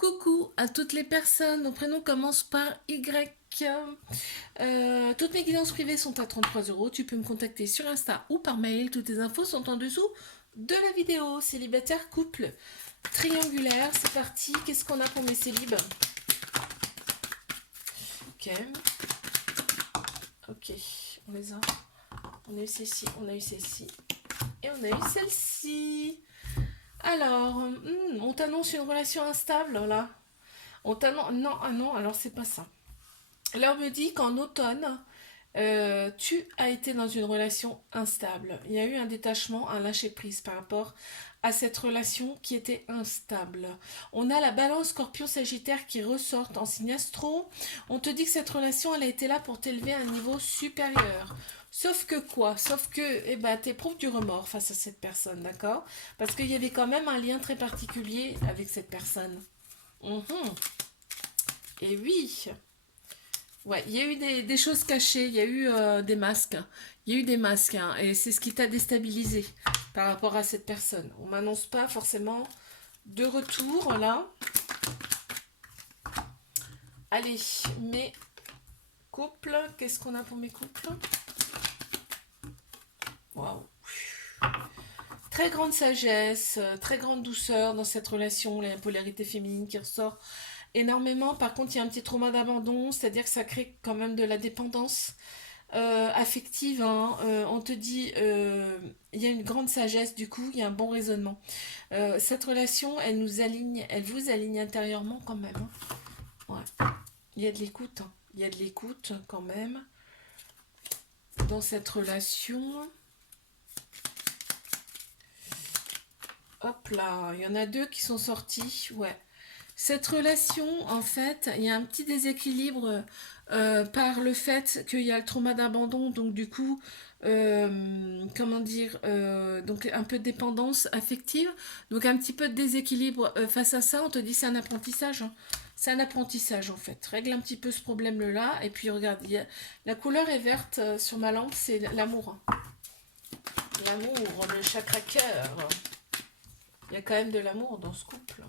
Coucou à toutes les personnes, mon prénom commence par Y. Toutes mes guidances privées sont à 33 euros. Tu peux me contacter sur Insta ou par mail. Toutes les infos sont en dessous de la vidéo. Célibataire, couple, triangulaire, c'est parti. Qu'est-ce qu'on a pour mes célibes? Ok, ok, on les a. On a eu celle-ci, on a eu celle-ci et on a eu celle-ci. Alors, on t'annonce une relation instable là. On t'annonce. Non, ah non, alors c'est pas ça. Alors, on me dit qu'en automne, tu as été dans une relation instable. Il y a eu un détachement, un lâcher-prise par rapport à cette relation qui était instable. On a la balance Scorpion-Sagittaire qui ressortent en signe astro. On te dit que cette relation, elle a été là pour t'élever à un niveau supérieur. Sauf que quoi? Sauf que eh ben, tu éprouves du remords face à cette personne, d'accord? Parce qu'il y avait quand même un lien très particulier avec cette personne. Mhm. Et oui, ouais, il y a eu des choses cachées, il y a eu des masques. Il y a eu des masques, hein, et c'est ce qui t'a déstabilisé par rapport à cette personne. On m'annonce pas forcément de retour là. Allez, mes couples, qu'est-ce qu'on a pour mes couples? Waouh. Très grande sagesse, très grande douceur dans cette relation, la polarité féminine qui ressort énormément. Par contre, il y a un petit trauma d'abandon, c'est-à-dire que ça crée quand même de la dépendance affective, hein. On te dit, il y a une grande sagesse, du coup, il y a un bon raisonnement. Cette relation, elle nous aligne, elle vous aligne intérieurement quand même, hein. Ouais. Il y a de l'écoute, hein. Il y a de l'écoute quand même dans cette relation. Hop là, il y en a deux qui sont sortis, ouais. Cette relation, en fait, il y a un petit déséquilibre par le fait qu'il y a le trauma d'abandon, donc du coup, comment dire, donc un peu de dépendance affective, donc un petit peu de déséquilibre face à ça. On te dit c'est un apprentissage, hein. C'est un apprentissage en fait. Règle un petit peu ce problème-là, et puis regarde, la couleur est verte sur ma lampe, c'est l'amour, hein. L'amour, le chakra cœur. Il y a quand même de l'amour dans ce couple.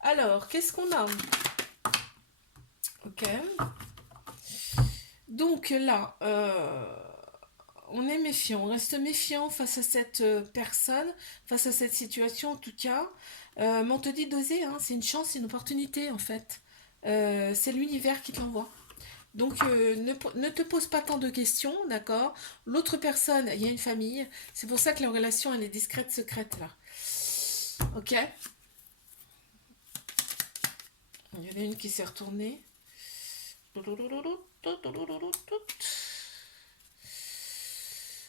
Alors, qu'est-ce qu'on a? Ok. Donc là, on est méfiant, on reste méfiant face à cette personne, face à cette situation en tout cas. Mais on te dit d'oser, hein, c'est une chance, c'est une opportunité en fait. C'est l'univers qui te l'envoie. Donc ne te pose pas tant de questions, d'accord? L'autre personne, il y a une famille, c'est pour ça que la relation elle est discrète, secrète là. Ok? Il y en a une qui s'est retournée.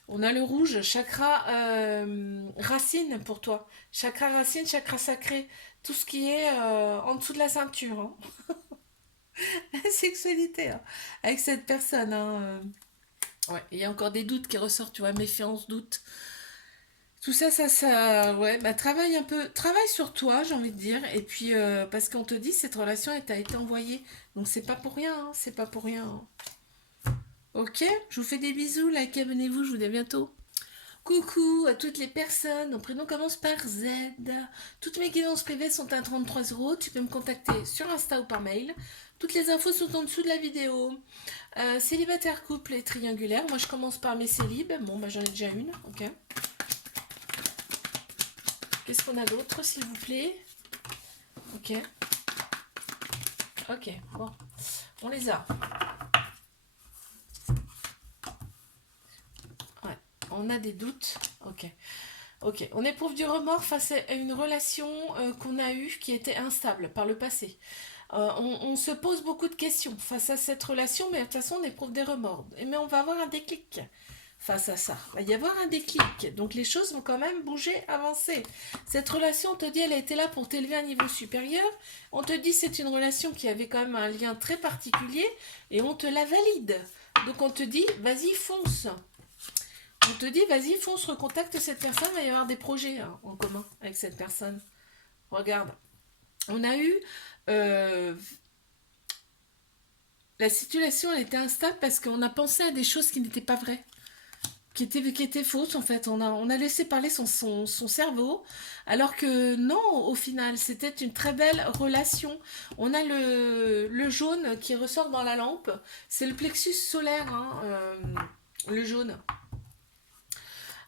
On a le rouge, chakra racine pour toi. Chakra racine, chakra sacré. Tout ce qui est en dessous de la ceinture, hein. La sexualité, hein. Avec cette personne, hein. Ouais, il y a encore des doutes qui ressortent, tu vois, méfiance, doute. Tout ça, ouais, bah travaille un peu, travaille sur toi, j'ai envie de dire. Et puis, parce qu'on te dit, cette relation, elle t'a été envoyée. Donc, c'est pas pour rien, hein, c'est pas pour rien, hein. Ok, je vous fais des bisous, likez, abonnez-vous, je vous dis à bientôt. Coucou à toutes les personnes, mon prénom commence par Z. Toutes mes guidances privées sont à 33 euros. Tu peux me contacter sur Insta ou par mail. Toutes les infos sont en dessous de la vidéo. Célibataire, couple et triangulaire. Moi, je commence par mes célibes. Bon, bah, j'en ai déjà une. Ok. Qu'est-ce qu'on a d'autre, s'il vous plaît? Ok. Ok. Bon. On les a. Ouais. On a des doutes. Ok. Ok. On éprouve du remords face à une relation qu'on a eue qui était instable par le passé. On se pose beaucoup de questions face à cette relation, mais de toute façon, on éprouve des remords. Mais on va avoir un déclic face à ça. Il va y avoir un déclic. Donc les choses vont quand même bouger, avancer. Cette relation, on te dit, elle a été là pour t'élever à un niveau supérieur. On te dit, c'est une relation qui avait quand même un lien très particulier et on te la valide. Donc on te dit, vas-y, fonce. On te dit, vas-y, fonce, recontacte cette personne, il va y avoir des projets hein, en commun avec cette personne. Regarde, on a eu euh, la situation elle était instable parce qu'on a pensé à des choses qui n'étaient pas vraies. qui était fausse en fait. On a laissé parler son cerveau, alors que non, au final, c'était une très belle relation. On a le jaune qui ressort dans la lampe, c'est le plexus solaire, hein, le jaune.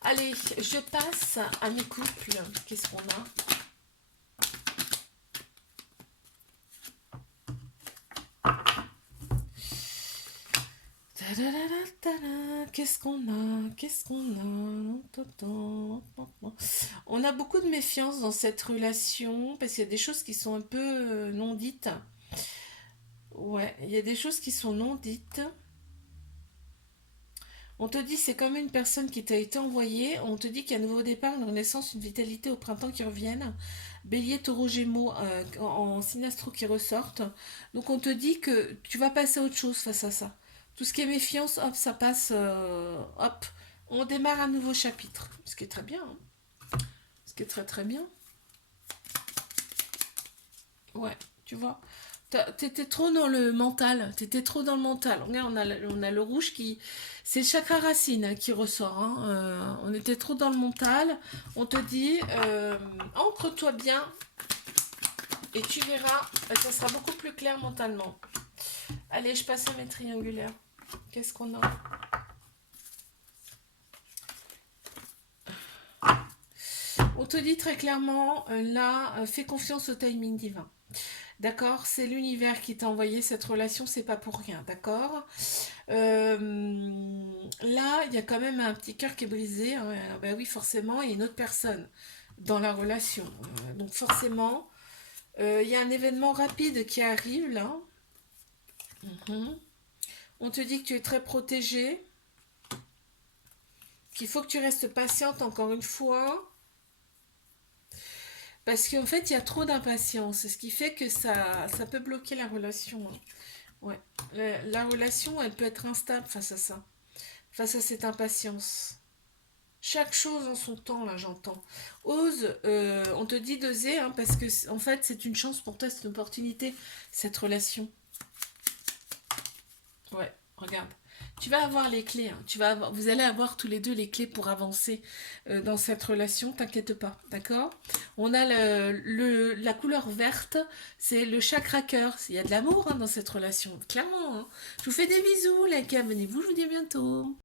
Allez, je passe à mes couples. Qu'est-ce qu'on a? Qu'est-ce qu'on a? Qu'est-ce qu'on a? On a beaucoup de méfiance dans cette relation parce qu'il y a des choses qui sont un peu non dites. Ouais, il y a des choses qui sont non dites. On te dit c'est comme une personne qui t'a été envoyée. On te dit qu'il y a un nouveau départ, une renaissance, une vitalité au printemps qui reviennent. Bélier, taureau, gémeaux en signe astro qui ressortent. Donc on te dit que tu vas passer à autre chose face à ça. Tout ce qui est méfiance, hop, ça passe, hop. On démarre un nouveau chapitre. Ce qui est très bien, hein. Ce qui est très très bien. Ouais, tu vois. T'étais trop dans le mental. T'étais trop dans le mental. Regarde, on a le rouge qui. C'est le chakra racine qui ressort, hein. On était trop dans le mental. On te dit, ancre-toi bien et tu verras, ça sera beaucoup plus clair mentalement. Allez, je passe à mes triangulaires. Qu'est-ce qu'on a? On te dit très clairement, là, fais confiance au timing divin. D'accord? C'est l'univers qui t'a envoyé cette relation, c'est pas pour rien, d'accord? Là, il y a quand même un petit cœur qui est brisé, hein. Ben oui, forcément, il y a une autre personne dans la relation. Donc forcément, il y a un événement rapide qui arrive là. Mhm. On te dit que tu es très protégée, qu'il faut que tu restes patiente encore une fois. Parce qu'en fait, il y a trop d'impatience. C'est ce qui fait que ça peut bloquer la relation, hein. Ouais. La relation, elle peut être instable face à ça. Face à cette impatience. Chaque chose en son temps, là, j'entends. Ose, on te dit d'oser, hein, parce que, en fait, c'est une chance pour toi, c'est une opportunité, cette relation. Ouais, regarde. Tu vas avoir les clés, hein. Vous allez avoir tous les deux les clés pour avancer dans cette relation, t'inquiète pas, d'accord? On a la couleur verte, c'est le chakra cœur. Il y a de l'amour, hein, dans cette relation, clairement, hein. Je vous fais des bisous, les gars, venez-vous, je vous dis à bientôt.